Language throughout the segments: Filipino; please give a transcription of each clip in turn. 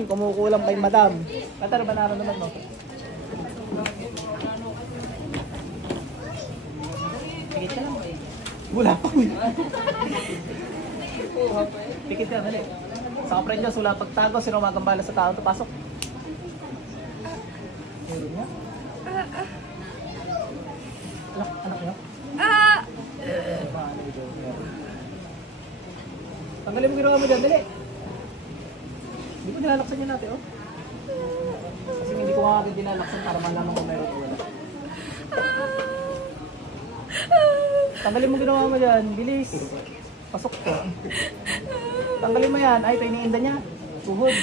namin, kumukulang kay madam. Matara ba naman mo? Pikit ka lang ba eh? Wala pa. Pikit ka, dali. Sa kapren nyo, sula pagtago, sino magambala sa tao, pasok. Ayun nga. Anak nyo? Tanggalin mo ginawa mo dyan, dali. Hindi ko dinalaksan yun natin, oh. Kasi hindi ko nga dinalaksan para malaman kung meron o wala. Tanggalin mo ginawa mo dyan, bilis. Pasok ko. Tanggalin mo yan. Ay, ito iniinda niya. Tuhod.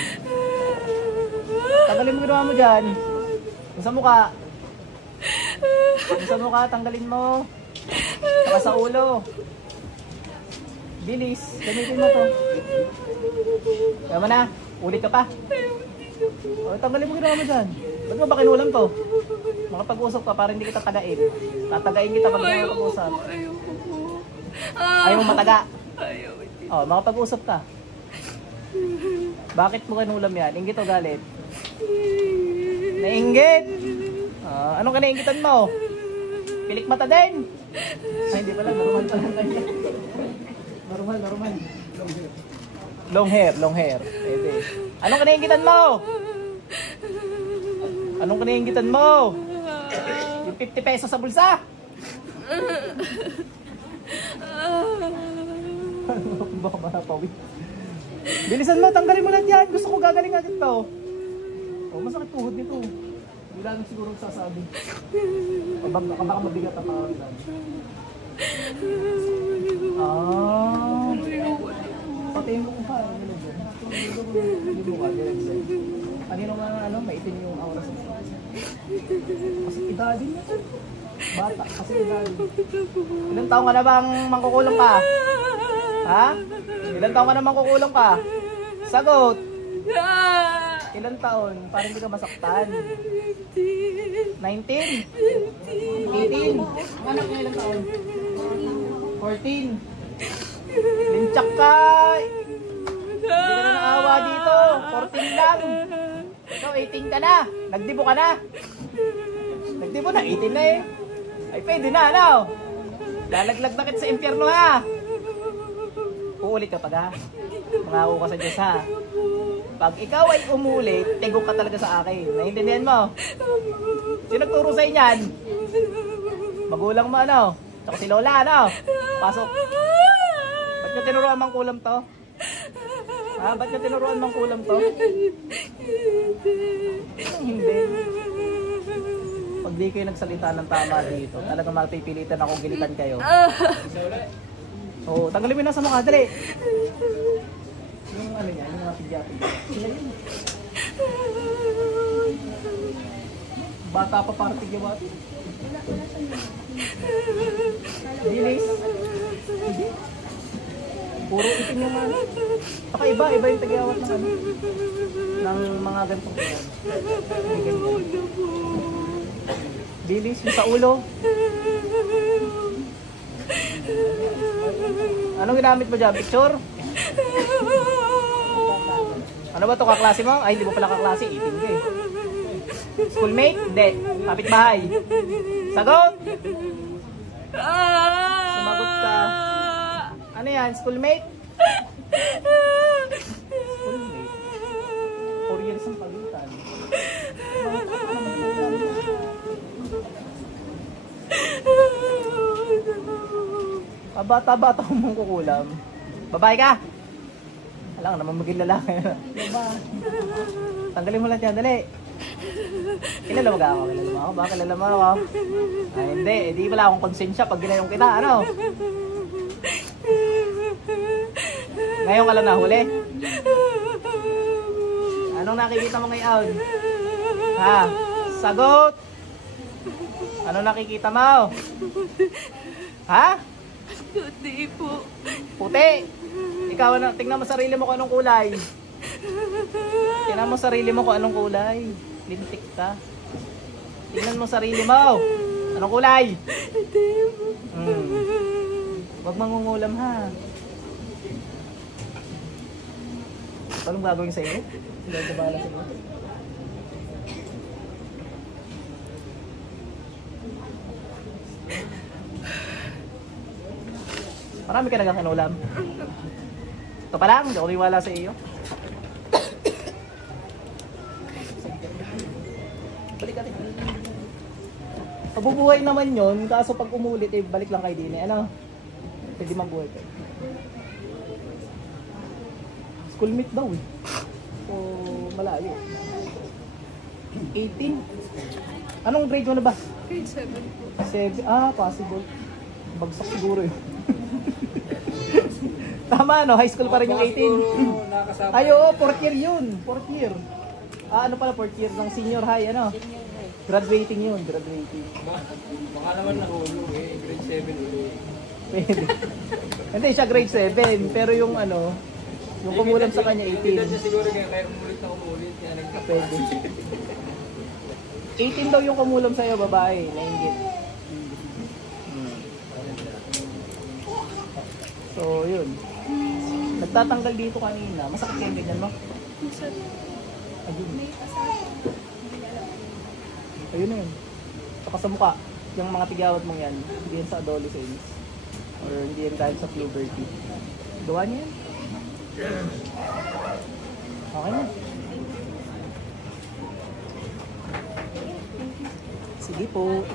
Tanggalin mo ginawa mo dyan. Sa mukha. Sa mukha, tanggalin mo. Saka sa ulo. Bilis. Gamitin mo to. Kaya mo na. Ulit ka pa. O, tanggalin mo ginawa mo dyan. Ba't mo ba kinulam to? Makapag-usap ka para hindi kita tagain. Tatagain kita pag makapag-usap. Ayaw mo mataga. O, makapag-usap ka. Bakit mo kinulam yan? Inggit o galit? Nainggit? Anong ka nainggitan mo? Pilik mata din? Ay, hindi pala. Normal pala tayo. Normal. Long hair. Pwede. Anong ka nainggitan mo? Anong ka nainggitan mo? Yung 50 pesos sa bulsa? Baka matapawin. Bilisan mo, tanggalin mo lang yan. Gusto ko gagaling agad to. Oh, masakit tuhod nito. Wala nang siguro sasabi. Baka mabigat ang pangalan. Patayin mo kung pa. Hindi mo ka, kanino nga maitin yung aura sa mga. Kasi idadin na. Bata, kasi idadin. Ilang taong ka na bang mangkukulang ka? Ha? Ilang taong ka na mangkukulang ka? Sagot! Ilang taon? Parang hindi ka masaktan. 19? 18? Ang anak niya ilang taon? 14? Linchak ka! Hindi ka na naawa dito. 14 lang. Ikaw, 18 ka na. Nagdibo ka na. Nagdibo na, 18 na eh. Ay, pwede na, ano? Lalaglag na kita sa impyerno, ha? Uulit ka pag, ha? Mangako ka sa Diyos, ha? Pag ikaw ay umulit, tegok ka talaga sa akin. Naiintindihan mo? Sino nagturo sa inyan? Magulang mo, ano? Tsaka si Lola, ano? Pasok. Ba't nyo tinuruan mang kulam to? Ha? Ba't nyo tinuruan mang kulam to? Hindi. Pag di kayo nagsalita ng tama dito, talagang mapipilitan akong gilitan kayo. Oo, tanggalin mo na sa mukha, dali. Yung ano niya, yung mga pidya-pidya. Sila yun. Bata pa para pidya-pidya. Bilis. Puro itim yung ano. Saka iba yung tagyawat ng ano. Ng mga gantong kaya. Bilis, yung sa ulo. Anong ginamit mo dyan? Picture? Ano ba ito? Kaklase mo? Ay, hindi mo pala kaklase. Itim ka eh. Schoolmate? Hindi. Kapitbahay. Sagot! Sumagot ka. Ano yan? Schoolmate? Schoolmate? 4 years ang pagitan. Bata-bata ko mong kukulam. Babae ka? Alam ka naman maging lalaki. Tanggalin mo lang yan, dali. Kilala mo ka ako? Kilala mo ako? Baka kilala mo ako? Ay, hindi. Hindi wala akong konsensya pag ginayong kita. Ano? Ngayon ka lang nahuli? Anong nakikita mo ngayon? Ha? Sagot! Anong nakikita mo? Ha? Puti po. Puti? Ikaw, tingnan mo sarili mo kung anong kulay. Tingnan mo sarili mo kung anong kulay. Lintik ka. Tingnan mo sarili mo. Anong kulay? Huwag mangungulam, ha. Anong gagawin sa'yo? Hindi ko bahala sa'yo. Marami ka nagang kinulam. Ito pa lang, hindi ako niwala sa iyo. Balik ka rin. Mabubuhay naman yun, kaso pag umulit, eh, balik lang kay Dini. Ano? Pwede magbuhay kayo. Schoolmate daw eh. So, malayo. 18? Anong grade mo na ba? Grade 7 po. 7? Ah, possible. Bagsak siguro yun. Tama no, high school pa rin yung 18. Ay oo, 4th year yun. 4th year. Ah, ano pala 4th year ng senior high, ano? Graduating yun, graduating. Baka naman nahulog eh, grade 7 ulit. Pwede. Hindi siya grade 7, pero yung ano, yung kumulam sa kanya 18. Siya siguro kaya umulit na umulit. Kaya Pwede. 18 daw yung kumulam sa'yo, babae, nainggit. So, yun. Nagtatanggal dito kanina. Masakit kayo ganyan, no? Ayun. Ayun na yun. Saka sa mukha, yung mga tigawat mong yan, hindi yan sa adolescence. Or hindi yan dahil sa puberty. Gawa niya yan. Okay na. Sige po.